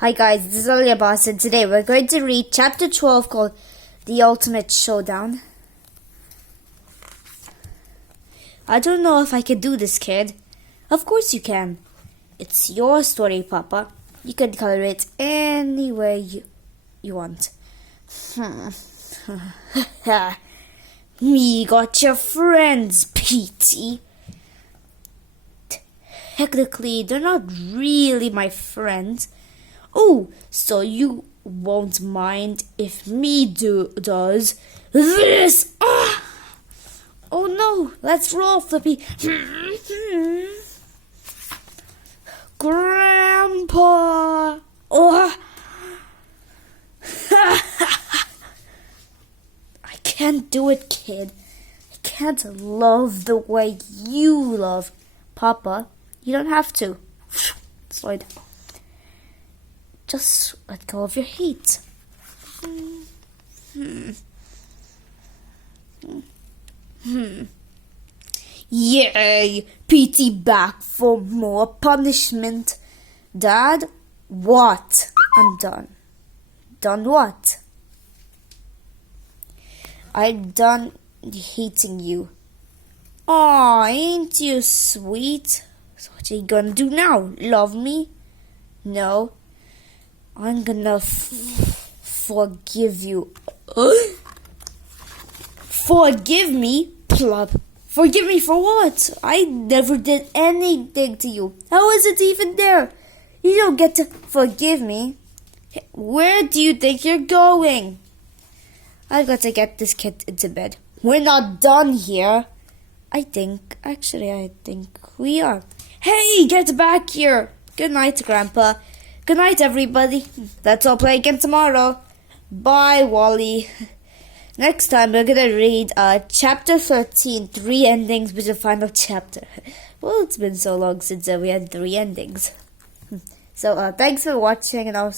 Hi guys, this is Abbas and today we're going to read chapter 12 called The Ultimate Showdown. I don't know if I can do this, kid. Of course you can. It's your story, Papa. You can color it any way you want. Me got your friends, Petey. Technically, they're not really my friends. Oh, so you won't mind if me does this? Ah! Oh no, let's roll, Flippy. Grandpa! Oh. I can't do it, kid. I can't love the way you love. Papa, you don't have to. Slide. Just let go of your hate. Yay! Petey back for more punishment. Dad, what? I'm done. Done what? I'm done hating you. Aw, ain't you sweet? So what are you gonna do now? Love me? No. I'm gonna forgive you. Forgive me? Plop. Forgive me for what? I never did anything to you. How is it even there? You don't get to forgive me. Where do you think you're going? I've got to get this kid into bed. We're not done here. I think we are. Hey, get back here. Good night, Grandpa. Good night, everybody. Let's all play again tomorrow. Bye, Wally. Next time, we're going to read Chapter 13, 3 endings with the final chapter. Well, it's been so long since we had 3 endings. So, thanks for watching, and I'll